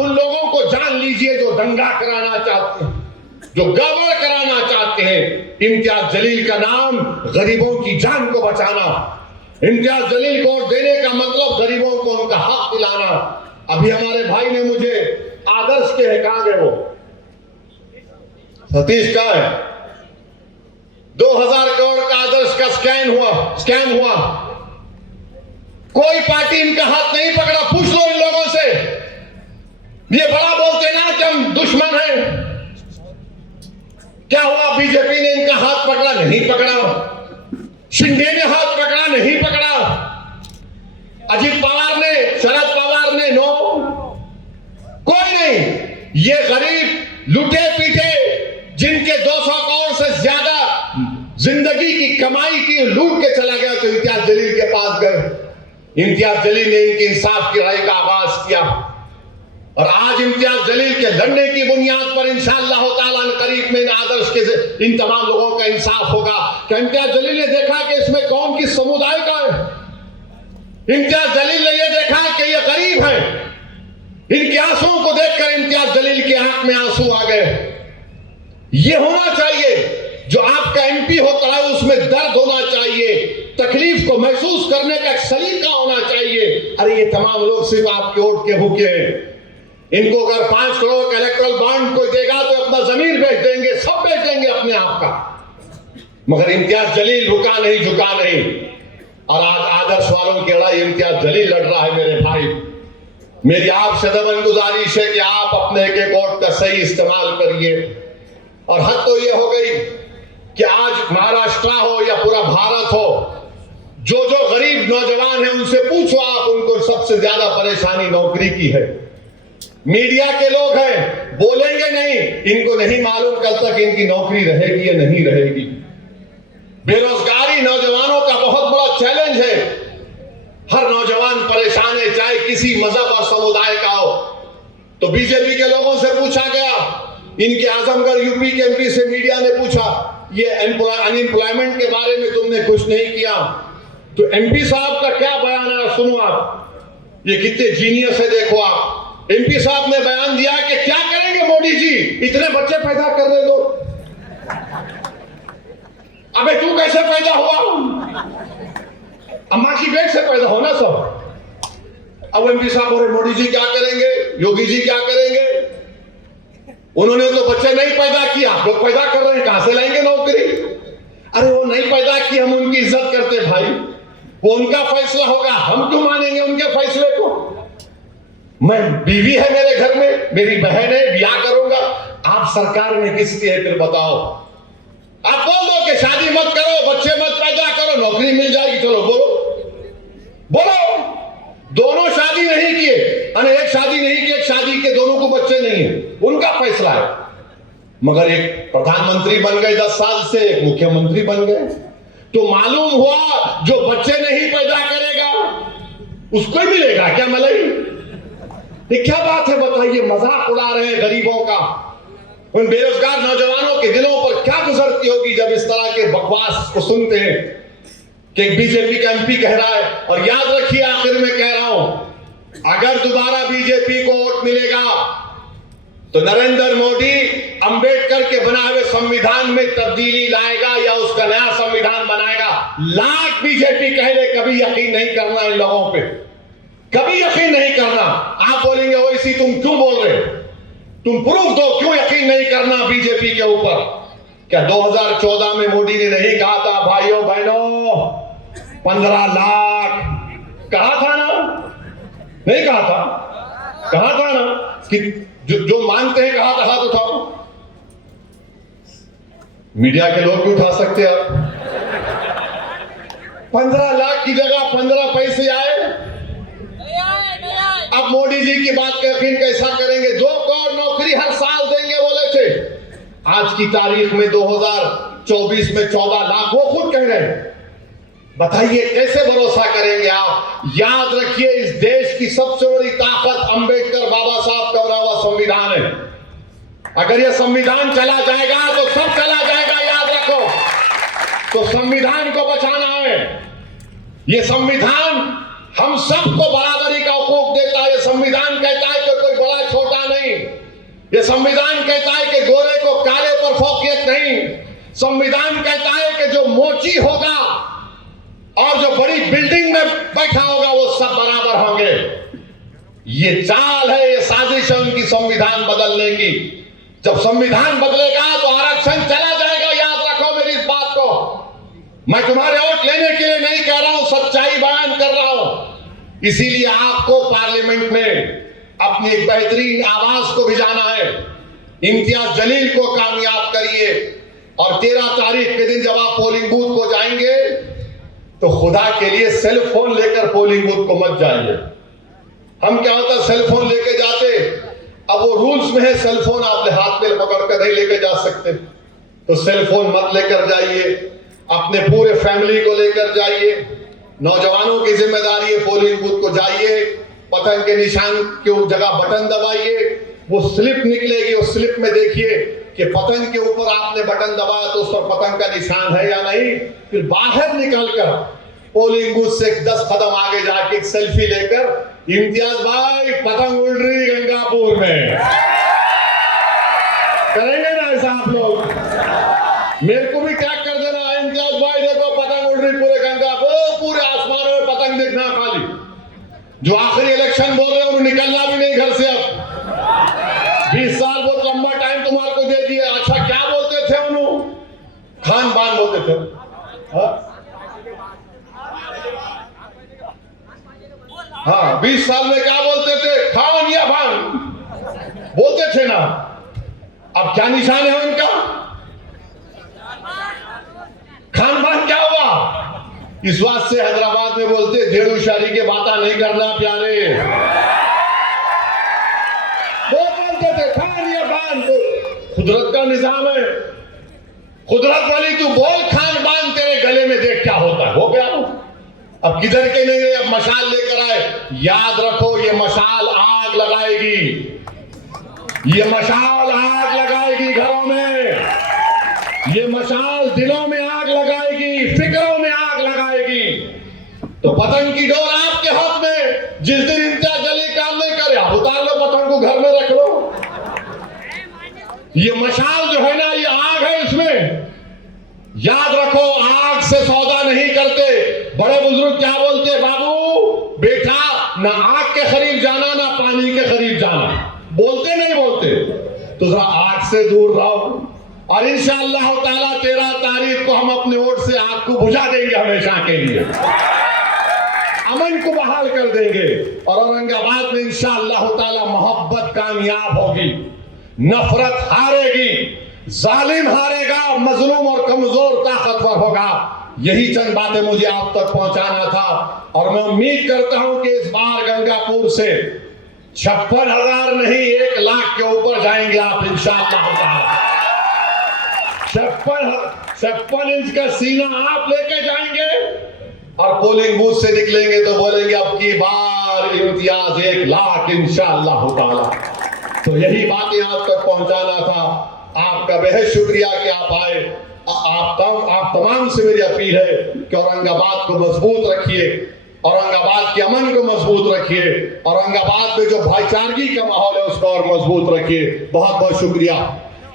उन लोगों को जान लीजिए जो दंगा कराना चाहते हैं, जो गड़बड़ कराना चाहते हैं। इम्तियाज जलील का नाम गरीबों की जान को बचाना। इम्तियाज जलील को देने का मतलब गरीबों को उनका हक दिलाना। अभी हमारे भाई ने मुझे आदर्श के है, कहां गए वो सतीश का है, 2000 करोड़ का आदर्श का स्कैम हुआ। कोई पार्टी इनका हाथ नहीं पकड़ा। पूछ लो इन लोगों से। ये बड़ा बोलते ना कि हम दुश्मन हैं। क्या हुआ? बीजेपी ने इनका हाथ पकड़ा? नहीं पकड़ा। शिंदे ने हाथ पकड़ा? नहीं पकड़ा। अजित पवार ने, शरद पवार ने, नो, कोई नहीं। ये गरीब लुटे पीटे जिनके 200 करोड़ से ज्यादा जिंदगी की कमाई की लूट के चला गया, तो इम्तियाज जलील के पास गए। इम्तियाज जलील ने इनकी इंसाफ की राह का आगाज किया और आज इम्तियाज जलील के लड़ने की बुनियाद पर इंशाअल्लाह ताला करीब में आदर्श के इन तमाम लोगों का इंसाफ होगा। कि इम्तियाज जलील ने देखा कि इसमें कौन किस समुदाय का है। इम्तियाज जलील ने यह देखा कि ये गरीब है। इनके आंसुओं को देखकर इम्तियाज जलील की आंख में आंसू आ गए। ये होना चाहिए जो आपका एमपी होता है, उसमें दर्द होना चाहिए, तकलीफ को महसूस करने का एक सलीका होना चाहिए। अरे ये तमाम लोग सिर्फ आपके वोट के भूखे हैं। इनको अगर 5 करोड़ का इलेक्ट्रल बॉन्ड कोई देगा तो अपना जमीन बेच देंगे, सब बेच देंगे अपने आप का। मगर इम्तियाज जलील रुका नहीं, झुका नहीं। और आज आदर्श वालों की लड़ाई इम्तियाज जलील लड़ रहा है। मेरे भाई, मेरी आपसे दमन गुजारिश है कि आप अपने एक एक वोट का सही इस्तेमाल करिए। और हद तो ये हो गई कि आज महाराष्ट्र हो या पूरा भारत हो, जो जो गरीब नौजवान है उनसे पूछो आप, उनको सबसे ज्यादा परेशानी नौकरी की है। मीडिया के लोग हैं, बोलेंगे नहीं, इनको नहीं मालूम कल तक इनकी नौकरी रहेगी या नहीं रहेगी। बेरोजगारी नौजवानों का बहुत बड़ा चैलेंज है। हर नौजवान परेशान है, चाहे किसी मजहब और समुदाय का हो। तो बीजेपी के लोगों से पूछा गया, इनके आजमगढ़ यूपी के एमपी से मीडिया ने पूछा, ये अनएम्प्लॉयमेंट के बारे में तुमने कुछ नहीं किया। तो एमपी साहब का क्या बयान है, सुनो आप। ये कितने जीनियस है, देखो आप। एमपी साहब ने बयान दिया कि क्या करेंगे मोदी जी, इतने बच्चे पैदा कर रहे हो। अबे तू कैसे पैदा हुआ? अम्मा की पेट से पैदा होना सब। अब एमपी साहब बोले मोदी जी क्या करेंगे, योगी जी क्या करेंगे? उन्होंने तो बच्चे नहीं पैदा किया, आप लोग पैदा कर रहे हैं, कहां से लाएंगे नौकरी? अरे वो नहीं पैदा की, हम उनकी इज्जत करते भाई, वो उनका फैसला होगा, हम क्यों मानेंगे उनके फैसले को? मैं बीवी है मेरे घर में, मेरी बहन है, ब्याह करूंगा। आप सरकार में किसकी है फिर बताओ? आप बोल दो कि शादी मत करो, बच्चे मत पैदा करो, नौकरी मिल जाएगी। चलो बोलो। दोनों शादी नहीं किए, एक शादी नहीं की, एक शादी के दोनों को बच्चे नहीं है, उनका फैसला है। मगर एक प्रधानमंत्री बन गए 10 साल से, एक मुख्यमंत्री बन गए, तो मालूम हुआ जो बच्चे नहीं पैदा करेगा उसको ही मिलेगा क्या मलाई? ये क्या बात है बताइए? मजाक उड़ा रहे हैं गरीबों का। उन बेरोजगार नौजवानों के दिलों पर क्या गुजरती होगी जब इस तरह के बकवास को सुनते हैं कि बीजेपी का एमपी कह रहा है। और याद रखिए, आखिर में कह रहा हूं, अगर दोबारा बीजेपी को वोट मिलेगा तो नरेंद्र मोदी अंबेडकर के बनाए हुए संविधान में तब्दीली लाएगा या उसका नया संविधान बनाएगा। लाख बीजेपी कह ले, कभी यकीन नहीं करना इन लोगों पे, कभी यकीन नहीं करना। आप बोलेंगे ओवैसी तुम क्यों बोल रहे, तुम प्रूफ दो, क्यों यकीन नहीं करना बीजेपी के ऊपर? क्या 2014 में मोदी ने नहीं कहा था भाइयों बहनों 15 लाख? कहा था ना? नहीं कहा था? कहा था ना कि जो मानते हैं, कहा था, हाथ उठाओ। मीडिया के लोग भी उठा सकते हैं। आप 15 लाख की जगह 15 पैसे आए। अब मोदी जी की बात का यकीन कैसा करेंगे? 2 करोड़ नौकरी हर साल देंगे बोले थे, आज की तारीख में 2024 में 14 लाख वो खुद कह रहे हैं। बताइए कैसे भरोसा करेंगे आप? याद रखिए, इस देश की सबसे बड़ी ताकत अंबेडकर बाबा साहब का बना हुआ संविधान है। अगर यह संविधान चला जाएगा तो सब चला जाएगा, याद रखो। तो संविधान को बचाना है। यह संविधान हम सबको बराबरी का हकूक देता है। यह संविधान कहता है कि कोई बड़ा छोटा ये संविधान कहता है कि गोरे को काले पर फौकियत नहीं। संविधान कहता है कि जो मोची होगा और जो बड़ी बिल्डिंग में बैठा होगा वो सब बराबर होंगे। ये चाल है, ये साजिश है उनकी संविधान बदलने की। जब संविधान बदलेगा तो आरक्षण चला जाएगा। याद रखो मेरी इस बात को। मैं तुम्हारे वोट लेने के लिए नहीं कह रहा हूं, सच्चाई बयान कर रहा हूं। इसीलिए आपको पार्लियामेंट में अपनी एक बेहतरीन आवाज को भिजाना है। इम्तियाज जलील को कामयाब करिए और 13 तारीख के दिन जब आप पोलिंग बूथ को जाएंगे तो खुदा के लिए सेल फोन लेकर पोलिंग बूथ को मत जाइए। हम क्या होता सेल फोन लेके जाते, अब वो रूल्स में है सेल फोन आप हाथ में पकड़ कर नहीं लेके जा सकते, तो सेल फोन मत लेकर जाइए। अपने पूरे फैमिली को लेकर जाइए। नौजवानों की जिम्मेदारी है, पोलिंग बूथ को जाइए, पतंग के निशान की जगह बटन दबाइए, वो स्लिप निकलेगी, उस स्लिप में देखिए कि पतंग के ऊपर आपने बटन दबाया तो उस पर पतंग का निशान है या नहीं। फिर बाहर निकलकर पोलिंग बूथ से 10 कदम आगे जाके एक सेल्फी लेकर इम्तियाज भाई पतंग उड़ रही गंगापुर में, करेंगे ना ऐसा आप लोग? मेरे को भी टैग कर देना, इम्तियाज भाई देखो पतंग उड़ रही पूरे गंगापुर, पूरे आसमान में पतंग देखना खाली। जो आखिरी इलेक्शन बोल रहे हैं उन्हें निकलना भी नहीं घर से। अब 20 साल बहुत लंबा टाइम तुम्हारे को दे दिया। अच्छा क्या बोलते थे उन्होंने? खान बान बोलते थे। हाँ 20 साल में क्या बोलते थे? खान या बान बोलते थे ना। अब क्या निशान है उनका? खान बान क्या हुआ? इस बात से हैदराबाद में बोलते धेड़ू शादी के बातें नहीं करना प्यारे। वो बोलते थे खान या बान, कुदरत का निजाम है। कुदरत वाली तू बोल खान बान, तेरे गले में देख क्या होता है। हो गया अब किधर के नहीं रहे, अब मशाल लेकर आए। याद रखो ये मशाल आग लगाएगी, ये मशाल आग लगाएगी घरों में, ये मशाल दिलों में आग लगाएगी, फिक्रों में आग लगाएगी। तो पतंग की डोर आपके हाथ में। जिस दिन इम्तियाज जलील काम नहीं करे आप उतार लो पतंग को, घर में रख लो। ये मशाल जो है ना, ये आग है इसमें। याद रखो आग से सौदा नहीं करते। बड़े बुजुर्ग क्या बोलते? बाबू बेटा ना आग के करीब जाना ना पानी के करीब जाना। बोलते नहीं बोलते? तो जरा आग से दूर रहो। और इंशाअल्लाह ताला 13 तारीख को हम अपने वोट से आग को बुझा देंगे हमेशा के लिए, अमन को बहाल कर देंगे। और औरंगाबाद में इंशाअल्लाह ताला मोहब्बत कामयाब होगी, नफरत हारेगी, जालिम हारेगा, मजलूम और कमजोर ताकतवर होगा। यही चंद बातें मुझे आप तक पहुंचाना था। और मैं उम्मीद करता हूं कि इस बार गंगापुर से 56,000 नहीं 1 लाख के ऊपर जाएंगे आप इंशाअल्लाह। 56 इंच का सीना आप लेके जाएंगे और पोलिंग बूथ से निकलेंगे तो बोलेंगे अब की बार इम्तियाज 1 लाख इंशाअल्लाह ताला। तो यही बातें आप तक पहुंचाना था। आपका बेहद शुक्रिया कि आप आए। आप तमाम से मेरी अपील है कि औरंगाबाद को मजबूत रखिए, औरंगाबाद के अमन को मजबूत रखिए, औरंगाबाद में जो भाईचारगी का माहौल है उसको और मजबूत रखिए। बहुत बहुत शुक्रिया।